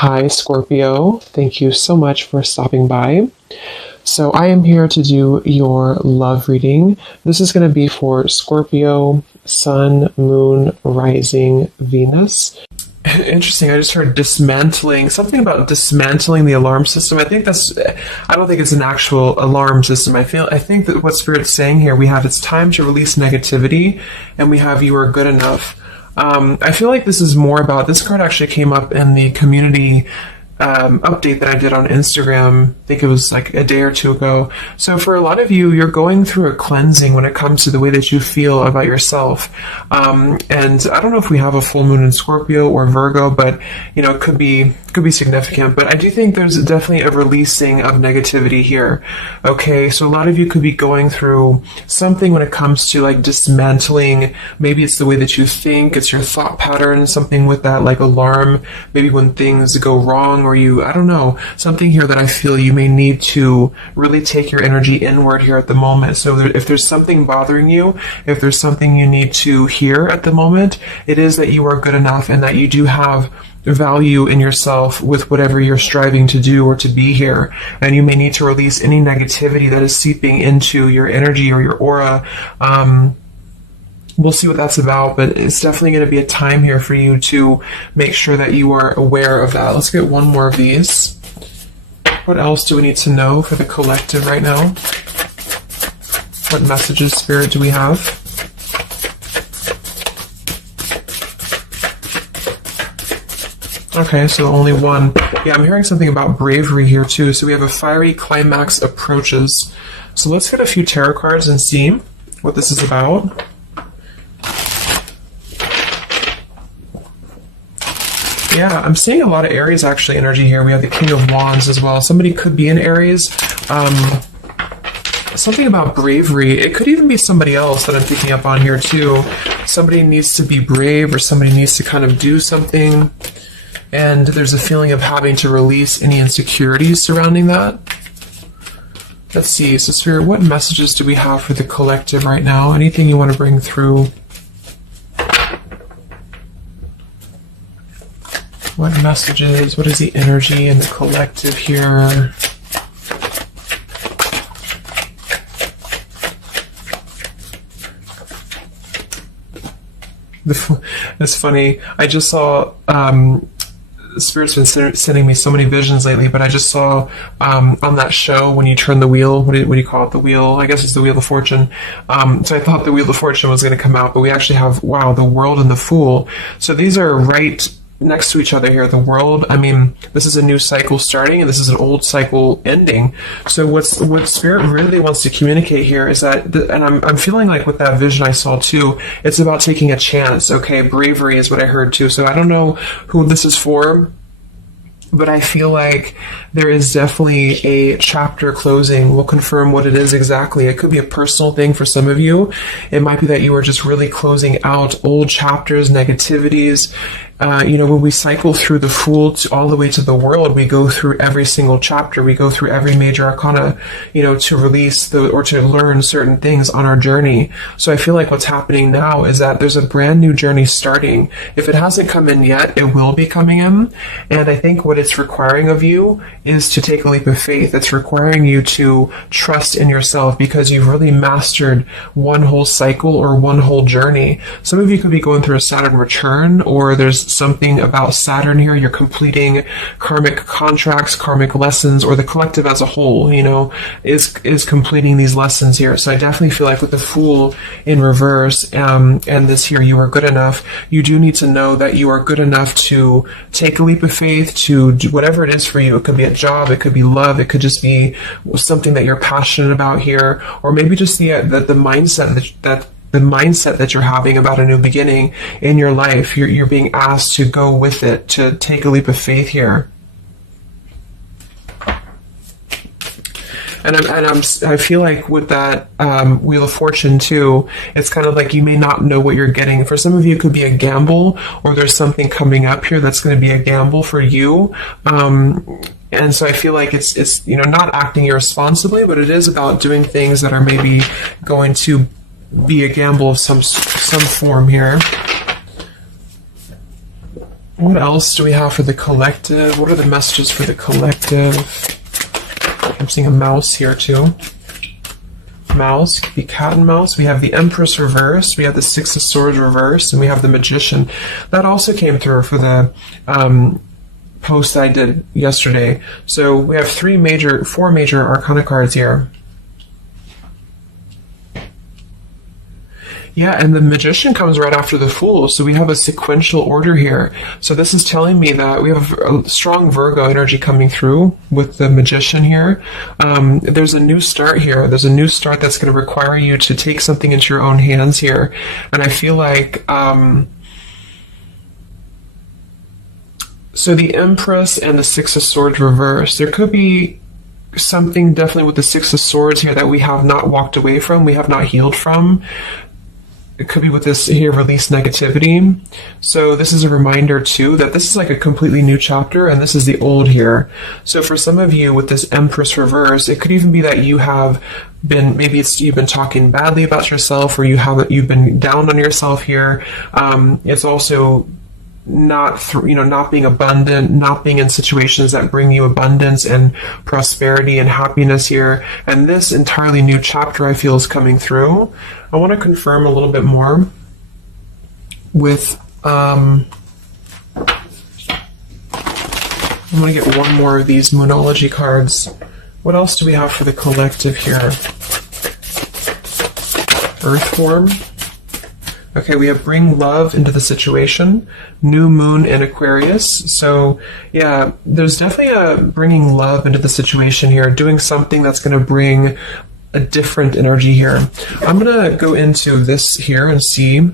Hi, Scorpio. Thank you so much for stopping by. So, I am here to do your love reading. This is going to be for Scorpio, Sun, Moon, Rising, Venus. Interesting. I just heard dismantling, something about dismantling the alarm system. I don't think it's an actual alarm system. I think that what Spirit's saying here, we have it's time to release negativity, and we have you are good enough. I feel like this is more about, this card actually came up in the community update that I did on Instagram. I think it was like a day or two ago. So for a lot of you, you're going through a cleansing when it comes to the way that you feel about yourself. And I don't know if we have a full moon in Scorpio or Virgo, but it could be significant. But I do think there's definitely a releasing of negativity here. Okay, so a lot of you could be going through something when it comes to like dismantling. Maybe it's the way that you think, it's your thought pattern, something with that like alarm, maybe when things go wrong, or I don't know, something here that I feel you may need to really take your energy inward here at the moment. So if there's something bothering you, if there's something you need to hear at the moment, it is that you are good enough and that you do have value in yourself with whatever you're striving to do or to be here. And you may need to release any negativity that is seeping into your energy or your aura. We'll see what that's about, but it's definitely going to be a time here for you to make sure that you are aware of that. Let's get one more of these. What else do we need to know for the collective right now? What messages, Spirit, do we have? Okay, so only one. Yeah, I'm hearing something about bravery here too. So we have a fiery climax approaches. So let's get a few tarot cards and see what this is about. Yeah, I'm seeing a lot of Aries actually energy here. We have the King of Wands as well. Somebody could be in Aries. Something about bravery. It could even be somebody else that I'm picking up on here too. Somebody needs to be brave, or somebody needs to kind of do something. And there's a feeling of having to release any insecurities surrounding that. Let's see. So Spirit, what messages do we have for the collective right now? Anything you want to bring through? What messages, what is the energy in the collective here? It's funny, I just saw, Spirit's been sending me so many visions lately, but I just saw on that show when you turn the wheel, what do you call it, the wheel, I guess it's the Wheel of Fortune. So I thought the Wheel of Fortune was going to come out, but we actually have, wow, the World and the Fool. So these are right next to each other here. The World, I mean, this is a new cycle starting, and this is an old cycle ending. So what Spirit really wants to communicate here is that, and I'm feeling like with that vision I saw too, it's about taking a chance. Okay, bravery is what I heard too. So I don't know who this is for, but I feel like there is definitely a chapter closing. We'll confirm what it is exactly. It could be a personal thing for some of you. It might be that you are just really closing out old chapters, negativities. When we cycle through the Fool all the way to the World, we go through every single chapter. We go through every major arcana, to release or to learn certain things on our journey. So I feel like what's happening now is that there's a brand new journey starting. If it hasn't come in yet, it will be coming in. And I think what it's requiring of you is to take a leap of faith. It's requiring you to trust in yourself, because you've really mastered one whole cycle or one whole journey. Some of you could be going through a Saturn return, or there's something about Saturn here. You're completing karmic contracts, karmic lessons, or the collective as a whole, is completing these lessons here. So I definitely feel like with the Fool in reverse, and this here, you are good enough. You do need to know that you are good enough to take a leap of faith, to do whatever it is for you. It could be a job, it could be love, it could just be something that you're passionate about here, or maybe just the mindset that you're having about a new beginning in your life. You're being asked to go with it, to take a leap of faith here. And I feel like with that Wheel of Fortune too, it's kind of like you may not know what you're getting. For some of you, it could be a gamble, or there's something coming up here that's going to be a gamble for you. And so I feel like it's not acting irresponsibly, but it is about doing things that are maybe going to be a gamble of some form here. What else do we have for the collective? What are the messages for the collective? I'm seeing a mouse here too. Mouse, could be cat and mouse. We have the Empress reversed, we have the Six of Swords reversed, and we have the Magician. That also came through for the post I did yesterday. So we have four major arcana cards here. Yeah, and the Magician comes right after the Fool, so we have a sequential order here. So this is telling me that we have a strong Virgo energy coming through with the Magician here. There's a new start here. There's a new start that's going to require you to take something into your own hands here. And I feel like... so the Empress and the Six of Swords reversed. There could be something definitely with the Six of Swords here that we have not walked away from, we have not healed from. It could be with this here, release negativity. So this is a reminder too that this is like a completely new chapter, and this is the old here. So for some of you with this Empress reverse, it could even be that you have been, maybe you've been talking badly about yourself, or you've been down on yourself here. It's also not being abundant, not being in situations that bring you abundance and prosperity and happiness here. And this entirely new chapter I feel is coming through. I want to confirm a little bit more with, I'm going to get one more of these Moonology cards. What else do we have for the collective here? Earth form. Okay, we have bring love into the situation, new moon in Aquarius. So yeah, there's definitely a bringing love into the situation here, doing something that's going to bring a different energy here. I'm going to go into this here and see.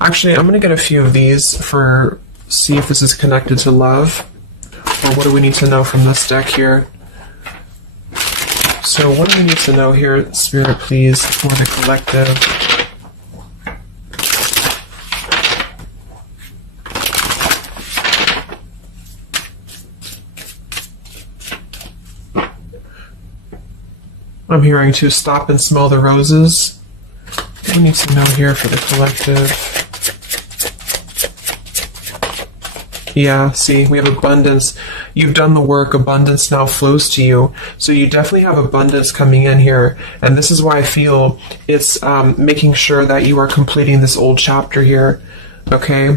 Actually, I'm going to get a few of these see if this is connected to love, or what do we need to know from this deck here. So what do we need to know here, Spirit, please, for the collective? I'm hearing to stop and smell the roses. What do we need to know here for the collective? Yeah, see, we have abundance. You've done the work. Abundance now flows to you. So you definitely have abundance coming in here. And this is why I feel it's making sure that you are completing this old chapter here. Okay?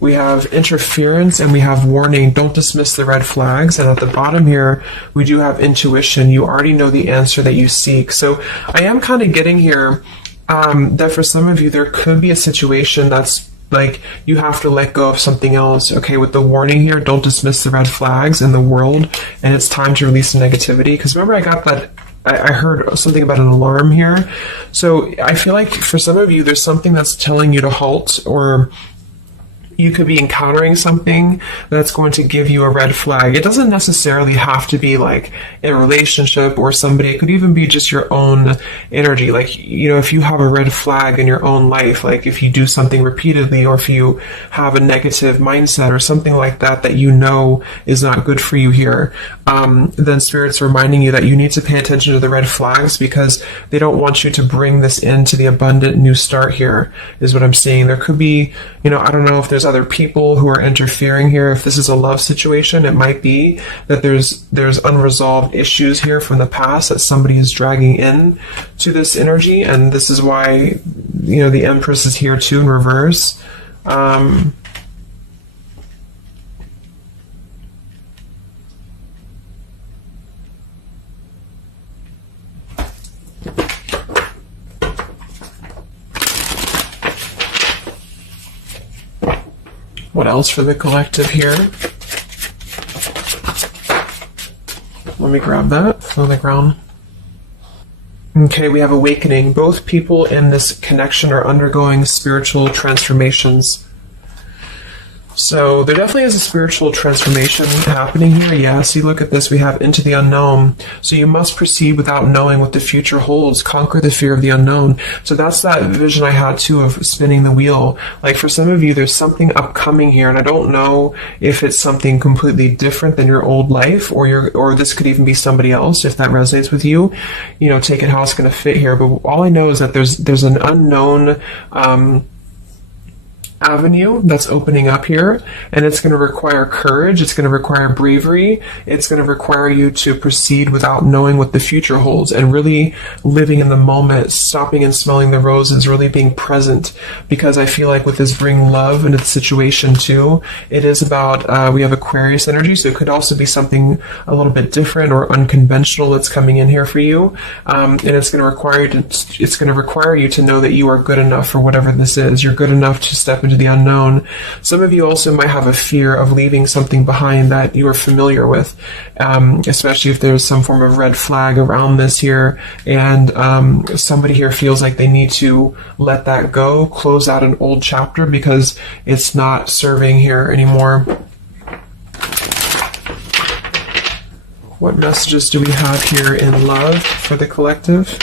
We have interference and we have warning. Don't dismiss the red flags. And at the bottom here, we do have intuition. You already know the answer that you seek. So I am kind of getting here that for some of you, there could be a situation that's like you have to let go of something else. Okay, with the warning here, don't dismiss the red flags in the world. And it's time to release the negativity. Because remember, I got that. I heard something about an alarm here. So I feel like for some of you, there's something that's telling you to halt, or you could be encountering something that's going to give you a red flag. It doesn't necessarily have to be like a relationship or somebody. It could even be just your own energy. Like, you know, if you have a red flag in your own life, like if you do something repeatedly, or if you have a negative mindset or something like that that you know is not good for you here, then Spirit's reminding you that you need to pay attention to the red flags, because they don't want you to bring this into the abundant new start here, is what I'm seeing. There could be, you know, I don't know if there's other people who are interfering here. If this is a love situation, it might be that there's unresolved issues here from the past that somebody is dragging in to this energy, and this is why, you know, the Empress is here too in reverse. What else for the collective here? Let me grab that on the ground. Okay, we have awakening. Both people in this connection are undergoing spiritual transformations. So there definitely is a spiritual transformation happening here. Yeah, see, look at this. We have into the unknown. So you must proceed without knowing what the future holds. Conquer the fear of the unknown. So that's that vision I had too of spinning the wheel. Like for some of you, there's something upcoming here, and I don't know if it's something completely different than your old life, or this could even be somebody else. If that resonates with you, you know, take it how it's going to fit here. But all I know is that there's an unknown avenue that's opening up here, and it's going to require courage, it's going to require bravery, it's going to require you to proceed without knowing what the future holds, and really living in the moment, stopping and smelling the roses, really being present. Because I feel like with this bring love into the situation too, it is about we have Aquarius energy, so it could also be something a little bit different or unconventional that's coming in here for you, and it's going to require you to know that you are good enough for whatever this is. You're good enough to step into the unknown. Some of you also might have a fear of leaving something behind that you are familiar with, especially if there's some form of red flag around this here, and somebody here feels like they need to let that go, close out an old chapter because it's not serving here anymore. What messages do we have here in love for the collective?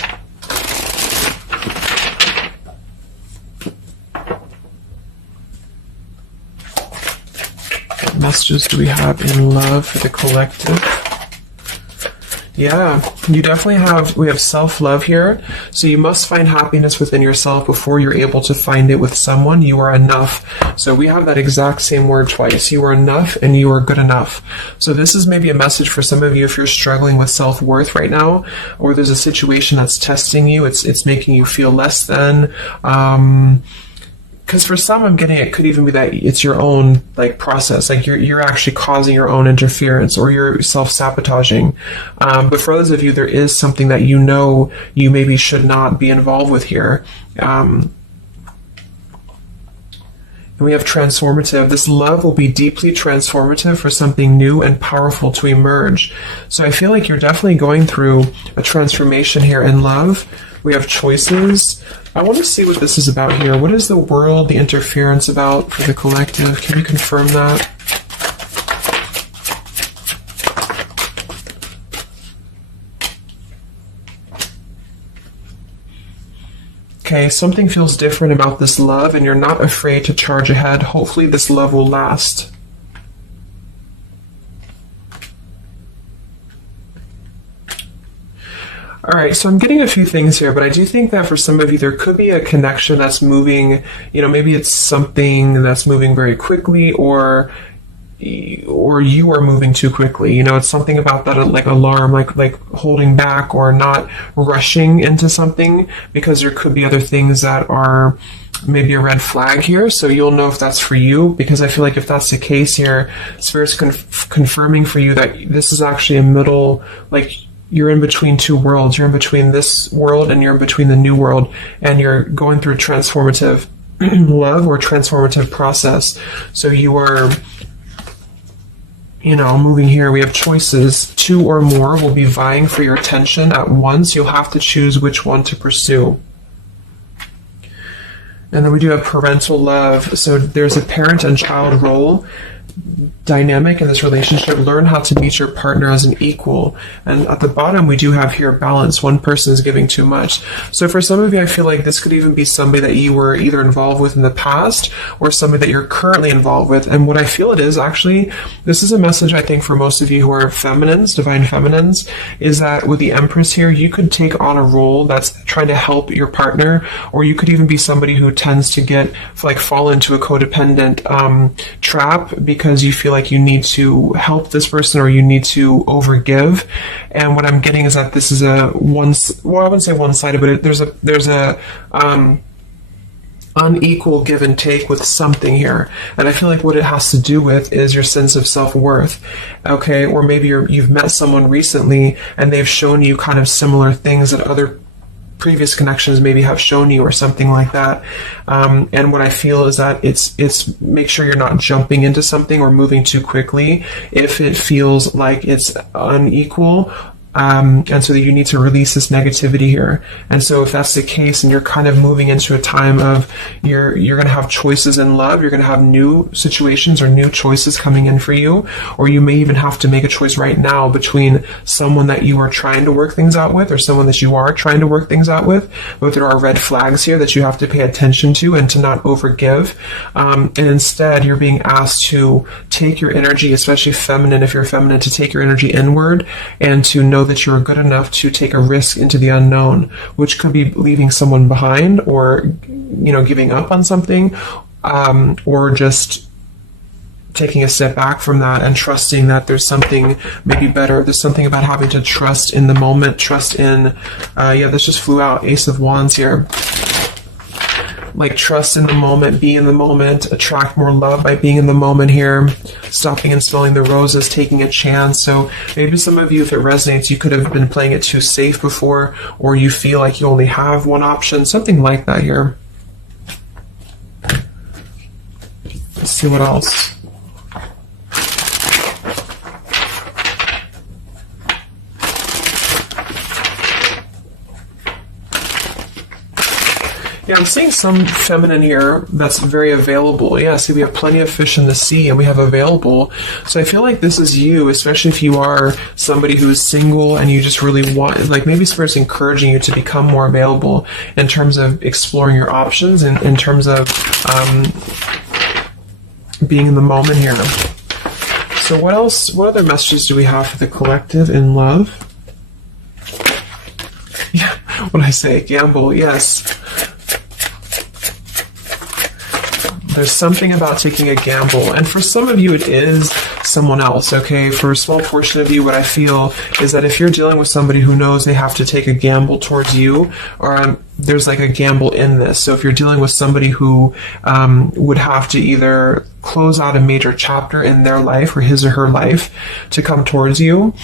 Messages do we have in love for the collective? Yeah, you definitely we have self-love here. So you must find happiness within yourself before you're able to find it with someone. You are enough. So we have that exact same word twice. You are enough and you are good enough. So this is maybe a message for some of you if you're struggling with self-worth right now, or there's a situation that's testing you. It's making you feel less than. Because for some, I'm getting it could even be that it's your own process, you're actually causing your own interference, or you're self-sabotaging. But for others of you, there is something that you know you maybe should not be involved with here. And we have transformative. This love will be deeply transformative for something new and powerful to emerge. So I feel like you're definitely going through a transformation here in love. We have choices. I want to see what this is about here. What is the world, the interference about for the collective? Can you confirm that? Okay, something feels different about this love, and you're not afraid to charge ahead. Hopefully this love will last. All right, so I'm getting a few things here, but I do think that for some of you, there could be a connection that's moving, maybe it's something that's moving very quickly, or you are moving too quickly. It's something about that, alarm, like holding back or not rushing into something, because there could be other things that are maybe a red flag here. So you'll know if that's for you, because I feel like if that's the case here, Spirit's confirming for you that this is actually a middle, you're in between two worlds. You're in between this world and you're in between the new world, and you're going through transformative love or transformative process. So you are, moving here. We have choices. Two or more will be vying for your attention at once. You'll have to choose which one to pursue. And then we do have parental love. So there's a parent and child role dynamic in this relationship. Learn how to meet your partner as an equal. And at the bottom, we do have here balance. One person is giving too much. So for some of you, I feel like this could even be somebody that you were either involved with in the past or somebody that you're currently involved with. And what I feel it is actually, this is a message I think for most of you who are feminines, divine feminines, is that with the Empress here, you could take on a role that's trying to help your partner, or you could even be somebody who tends to fall into a codependent trap because you feel like you need to help this person or you need to overgive. And what I'm getting is that this is I wouldn't say one-sided, but there's a unequal give and take with something here. And I feel like what it has to do with is your sense of self-worth. Okay, or maybe you've met someone recently and they've shown you kind of similar things that other previous connections maybe have shown you, or something like that. And what I feel is that it's make sure you're not jumping into something or moving too quickly if it feels like it's unequal. And so that you need to release this negativity here. And so if that's the case and you're kind of moving into a time of you're going to have choices in love, you're going to have new situations or new choices coming in for you, or you may even have to make a choice right now between someone that you are trying to work things out with or someone that you are trying to work things out with. But there are red flags here that you have to pay attention to and to not overgive. And instead, you're being asked to take your energy, especially feminine, if you're feminine, to take your energy inward and to know that you're good enough to take a risk into the unknown, which could be leaving someone behind or, giving up on something. or just taking a step back from that and trusting that there's something maybe better. There's something about having to trust in the moment, trust in, this just flew out, Ace of Wands here. Like, trust in the moment, be in the moment, attract more love by being in the moment here, stopping and smelling the roses, taking a chance. So maybe some of you, if it resonates, you could have been playing it too safe before, or you feel like you only have one option, something like that here. Let's see what else. Yeah, I'm seeing some feminine here that's very available. Yeah, see, we have plenty of fish in the sea and we have available. So I feel like this is you, especially if you are somebody who's single and you just really want, like, maybe Spirit's encouraging you to become more available in terms of exploring your options and in terms of being in the moment here. So what else, what other messages do we have for the collective in love? Yeah, what did I say? Gamble, yes. There's something about taking a gamble, and for some of you it is someone else, okay? For a small portion of you, what I feel is that if you're dealing with somebody who knows they have to take a gamble towards you, or there's like a gamble in this. So if you're dealing with somebody who would have to either close out a major chapter in their life or his or her life to come towards you,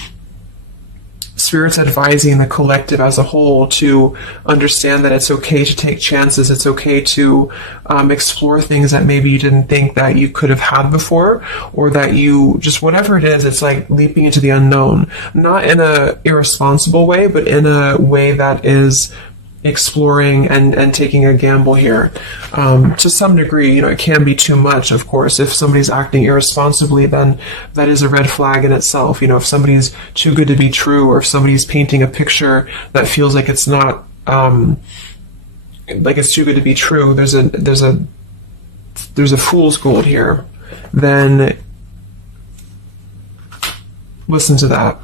Spirit's advising the collective as a whole to understand that it's okay to take chances. It's okay to explore things that maybe you didn't think that you could have had before, or that you just, whatever it is, it's like leaping into the unknown. Not in a irresponsible way, but in a way that is exploring and taking a gamble here. To some degree, it can be too much, of course. If somebody's acting irresponsibly, then that is a red flag in itself. If somebody's too good to be true, or if somebody's painting a picture that feels like it's not, like it's too good to be true, there's a fool's gold here, then listen to that.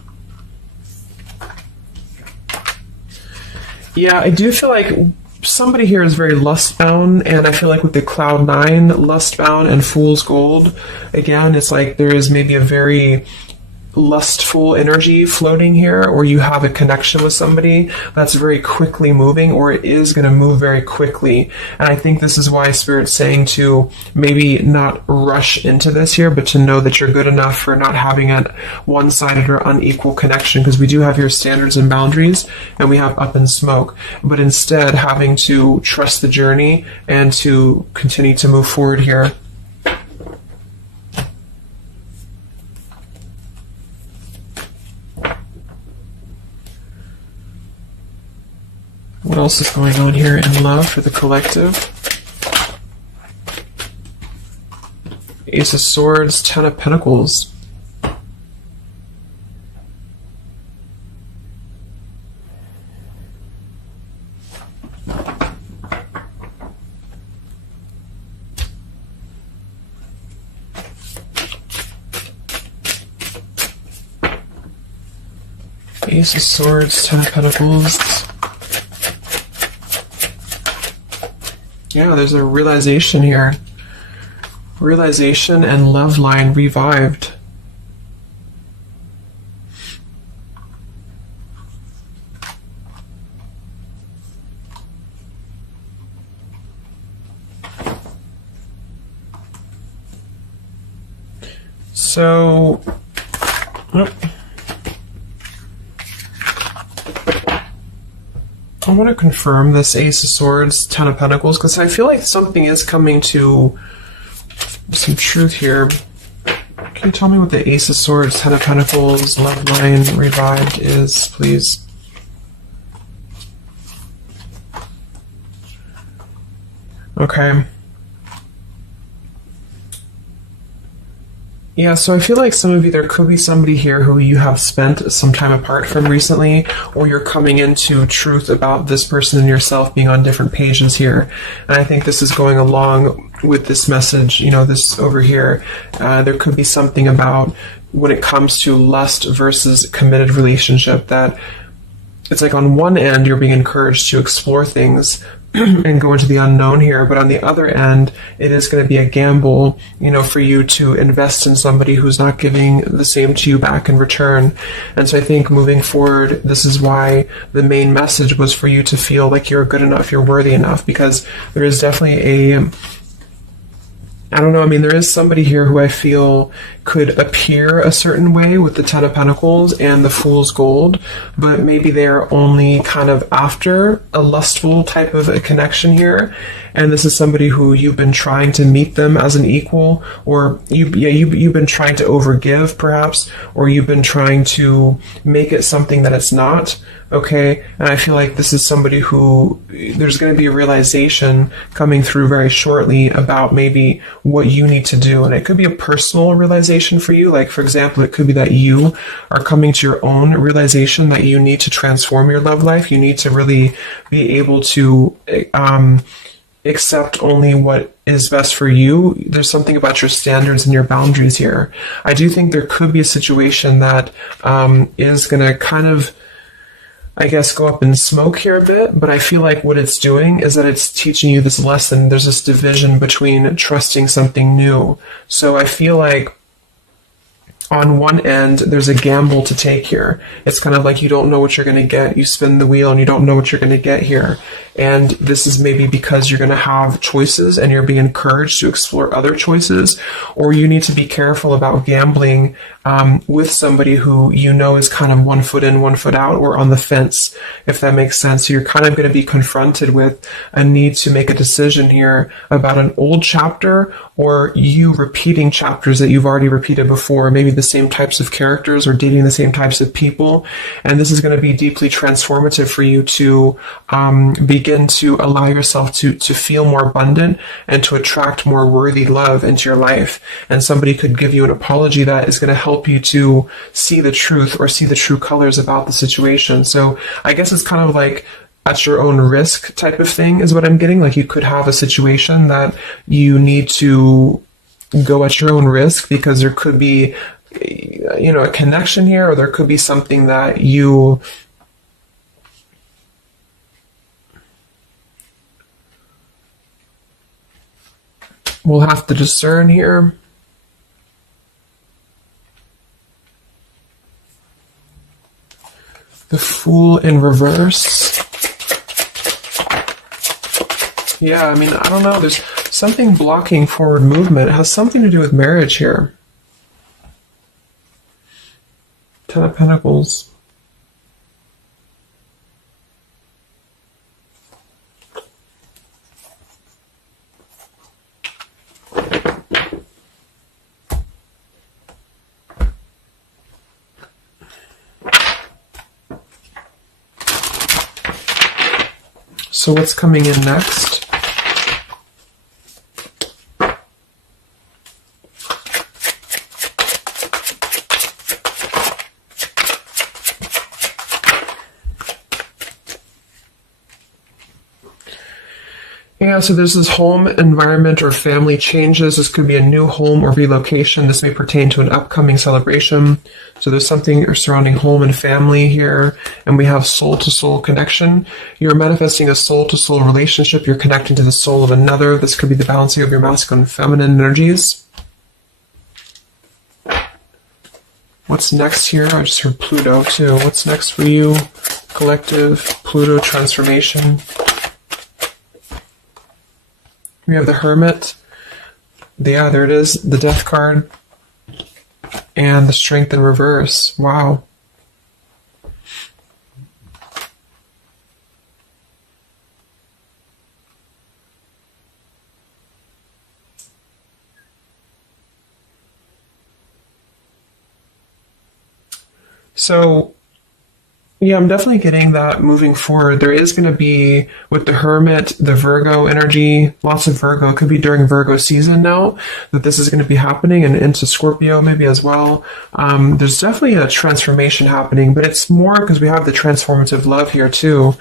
Yeah, I do feel like somebody here is very lust-bound, and I feel like with the Cloud 9, lust-bound and Fool's Gold, again, it's like there is maybe a very lustful energy floating here, or you have a connection with somebody that's very quickly moving, or it is going to move very quickly. And I think this is why Spirit's saying to maybe not rush into this here, but to know that you're good enough for not having a one-sided or unequal connection, because we do have here standards and boundaries, and we have up and smoke, but instead having to trust the journey and to continue to move forward here. What else is going on here in love for the collective? Ace of Swords, Ten of Pentacles. Ace of Swords, Ten of Pentacles. Yeah, there's a realization here. Realization and love line revived. So, I want to confirm this Ace of Swords, Ten of Pentacles, because I feel like something is coming to some truth here. Can you tell me what the Ace of Swords, Ten of Pentacles, love line revived is, please? Okay. Yeah, so I feel like some of you, there could be somebody here who you have spent some time apart from recently, or you're coming into truth about this person and yourself being on different pages here. And I think this is going along with this message, this over here. There could be something about when it comes to lust versus committed relationship, that it's like on one end you're being encouraged to explore things, and go into the unknown here. But on the other end, it is going to be a gamble, for you to invest in somebody who's not giving the same to you back in return. And so I think moving forward, this is why the main message was for you to feel like you're good enough, you're worthy enough, because there is definitely I don't know, there is somebody here who I feel could appear a certain way with the Ten of Pentacles and the Fool's Gold, but maybe they're only kind of after a lustful type of a connection here. And this is somebody who you've been trying to meet them as an equal, or you've been trying to overgive perhaps, or you've been trying to make it something that it's not. Okay, and I feel like this is somebody who there's going to be a realization coming through very shortly about maybe what you need to do. And it could be a personal realization for you. Like, for example, it could be that you are coming to your own realization that you need to transform your love life. You need to really be able to accept only what is best for you. There's something about your standards and your boundaries here. I do think there could be a situation that is going to kind of, I guess, go up in smoke here a bit, but I feel like what it's doing is that it's teaching you this lesson. There's this division between trusting something new. So I feel like on one end, there's a gamble to take here. It's kind of like you don't know what you're going to get. You spin the wheel and you don't know what you're going to get here. And this is maybe because you're going to have choices and you're being encouraged to explore other choices, or you need to be careful about gambling with somebody who is kind of 1 foot in, 1 foot out, or on the fence, if that makes sense. So you're kind of going to be confronted with a need to make a decision here about an old chapter, or you repeating chapters that you've already repeated before, maybe the same types of characters or dating the same types of people. And this is going to be deeply transformative for you to begin to allow yourself to feel more abundant and to attract more worthy love into your life. And somebody could give you an apology that is going to help you to see the truth or see the true colors about the situation. So I guess it's kind of like at your own risk type of thing is what I'm getting. Like, you could have a situation that you need to go at your own risk because there could be a connection here, or there could be something that you will have to discern here. The Fool in reverse. Yeah, I don't know. There's something blocking forward movement. It has something to do with marriage here. Ten of Pentacles. So what's coming in next? Yeah, so there's this home environment or family changes. This could be a new home or relocation. This may pertain to an upcoming celebration. So there's something surrounding home and family here. And we have soul-to-soul connection. You're manifesting a soul-to-soul relationship. You're connecting to the soul of another. This could be the balancing of your masculine and feminine energies. What's next here? I just heard Pluto too. What's next for you? Collective, Pluto transformation. We have the Hermit. Yeah, there it is. The Death card. And the Strength in reverse. Wow. So, yeah, I'm definitely getting that moving forward. There is going to be, with the Hermit, the Virgo energy, lots of Virgo. It could be during Virgo season now that this is going to be happening, and into Scorpio maybe as well. There's definitely a transformation happening, but it's more because we have the transformative love here too.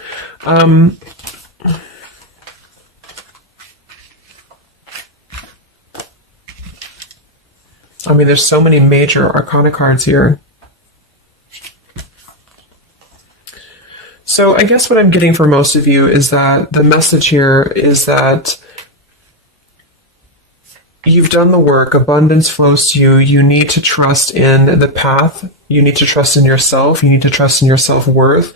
There's so many major arcana cards here. So I guess what I'm getting for most of you is that the message here is that you've done the work, abundance flows to you, you need to trust in the path, you need to trust in yourself, you need to trust in your self-worth.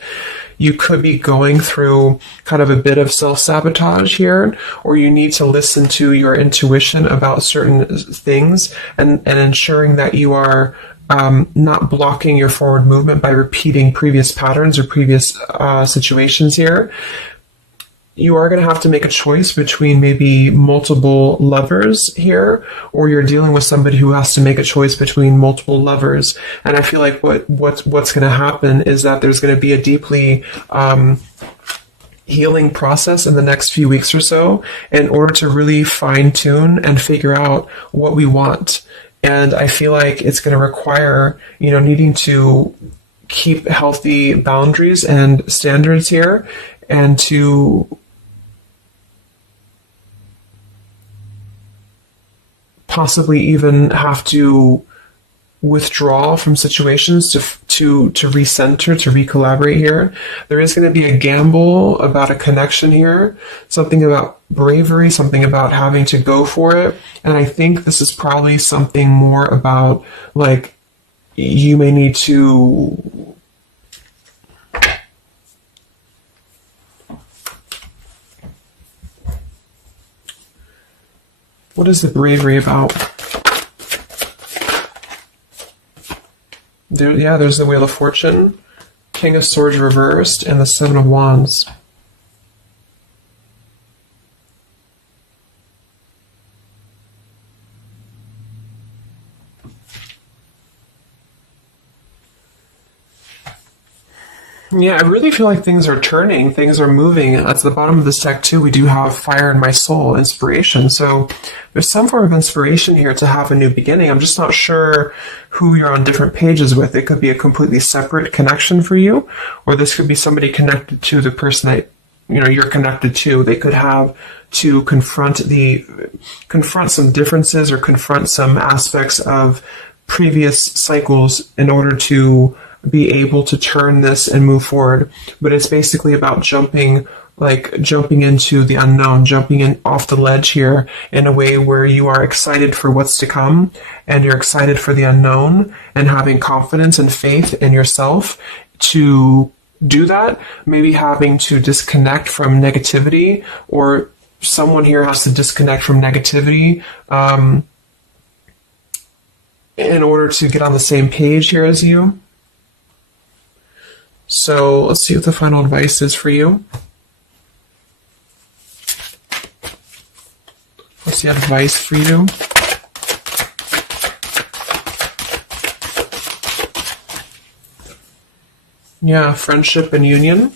You could be going through kind of a bit of self-sabotage here, or you need to listen to your intuition about certain things and ensuring that you are not blocking your forward movement by repeating previous patterns or previous situations here. You are going to have to make a choice between maybe multiple lovers here, or you're dealing with somebody who has to make a choice between multiple lovers. And I feel like what's going to happen is that there's going to be a deeply healing process in the next few weeks or so in order to really fine tune and figure out what we want. And I feel like it's going to require, needing to keep healthy boundaries and standards here, and to possibly even have to withdraw from situations to recenter, to recollaborate here. There is going to be a gamble about a connection here, something about bravery, something about having to go for it. And I think this is probably something more about, like, you may need to what is the bravery about? There's the Wheel of Fortune, King of Swords reversed, and the Seven of Wands. Yeah, I really feel like things are turning, things are moving. At the bottom of this deck, too, we do have Fire in My Soul, inspiration. So there's some form of inspiration here to have a new beginning. I'm just not sure who you're on different pages with. It could be a completely separate connection for you, or this could be somebody connected to the person that you're connected to. They could have to confront some differences or confront some aspects of previous cycles in order to be able to turn this and move forward. But it's basically about jumping into the unknown, jumping in off the ledge here in a way where you are excited for what's to come, and you're excited for the unknown, and having confidence and faith in yourself to do that. Maybe having to disconnect from negativity, or someone here has to disconnect from negativity in order to get on the same page here as you. So let's see what the final advice is for you. What's the advice for you? Yeah, friendship and union.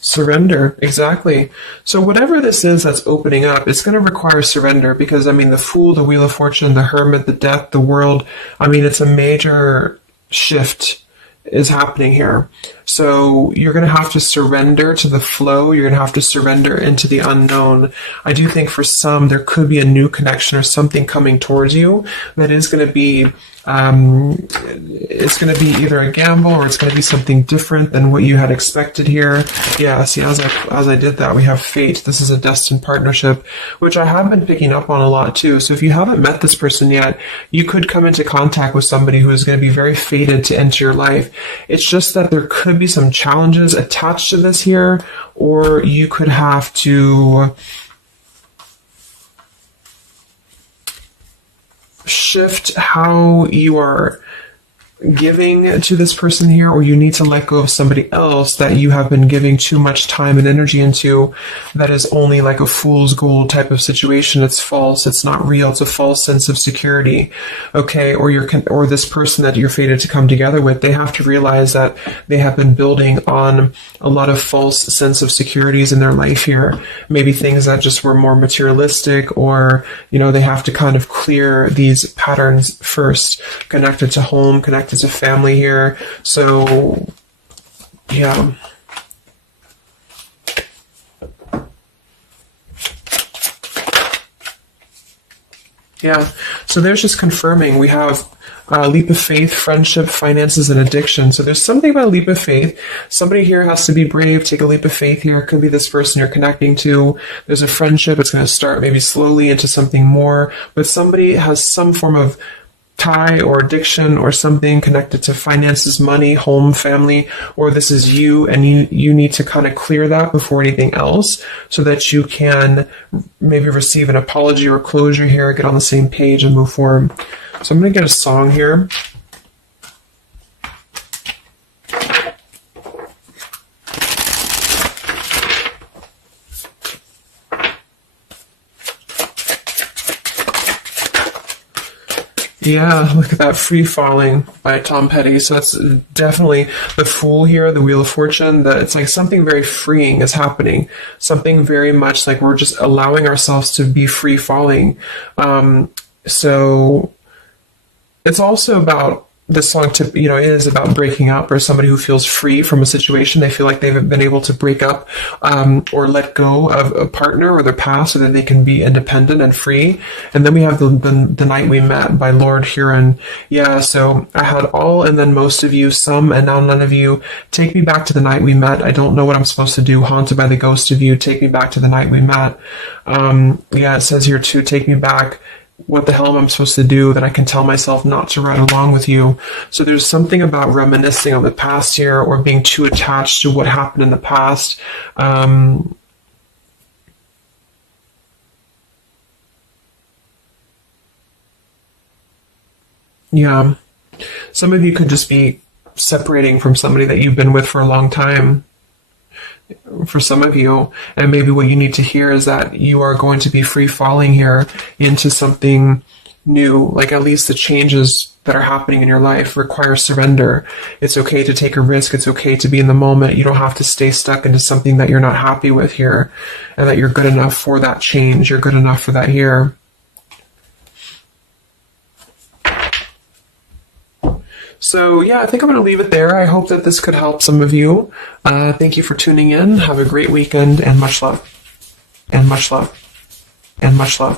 Surrender, exactly. So whatever this is that's opening up, it's going to require surrender, because, the Fool, the Wheel of Fortune, the Hermit, the Death, the World, it's a major shift is happening here. So you're going to have to surrender to the flow. You're going to have to surrender into the unknown. I do think for some, there could be a new connection or something coming towards you that is going to be it's going to be either a gamble, or it's going to be something different than what you had expected here. Yeah, see, as I did that, we have fate. This is a destined partnership, which I have been picking up on a lot too. So if you haven't met this person yet, you could come into contact with somebody who is going to be very fated to enter your life. It's just that there could be some challenges attached to this here, or you could have to shift how you are giving to this person here, or you need to let go of somebody else that you have been giving too much time and energy into, that is only like a fool's gold type of situation. It's false, it's not real, it's a false sense of security. Okay, or this person that you're fated to come together with, they have to realize that they have been building on a lot of false sense of securities in their life here. Maybe things that just were more materialistic, or they have to kind of clear these patterns first, connected to home, connected to family here. So yeah, so there's just confirming. We have leap of faith, friendship, finances, and addiction. So there's something about a leap of faith. Somebody here has to be brave, take a leap of faith here. It could be this person you're connecting to. There's a friendship. It's going to start maybe slowly into something more, but somebody has some form of tie or addiction or something connected to finances, money, home, family, or this is you, and you need to kind of clear that before anything else so that you can maybe receive an apology or closure here, get on the same page and move forward. So I'm going to get a song here. Yeah, look at that, Free Falling by Tom Petty. So that's definitely the Fool here, the Wheel of Fortune. That it's like something very freeing is happening. Something very much like we're just allowing ourselves to be free falling. So it's also about this song is about breaking up, or somebody who feels free from a situation. They feel like they've been able to break up or let go of a partner or their past so that they can be independent and free. And then we have the Night We Met by Lord Huron. Yeah, so I had all and then most of you, some and now none of you. Take me back to the night we met. I don't know what I'm supposed to do. Haunted by the ghost of you. Take me back to the night we met. Yeah, it says here too, take me back. What the hell am I supposed to do that I can tell myself not to ride along with you? So there's something about reminiscing on the past here, or being too attached to what happened in the past. Yeah. Some of you could just be separating from somebody that you've been with for a long time. For some of you, and maybe what you need to hear is that you are going to be free falling here into something new. Like, at least the changes that are happening in your life require surrender. It's okay to take a risk. It's okay to be in the moment. You don't have to stay stuck into something that you're not happy with here, and that you're good enough for that change. You're good enough for that here. So yeah, I think I'm going to leave it there. I hope that this could help some of you. Thank you for tuning in. Have a great weekend, and much love. And much love. And much love.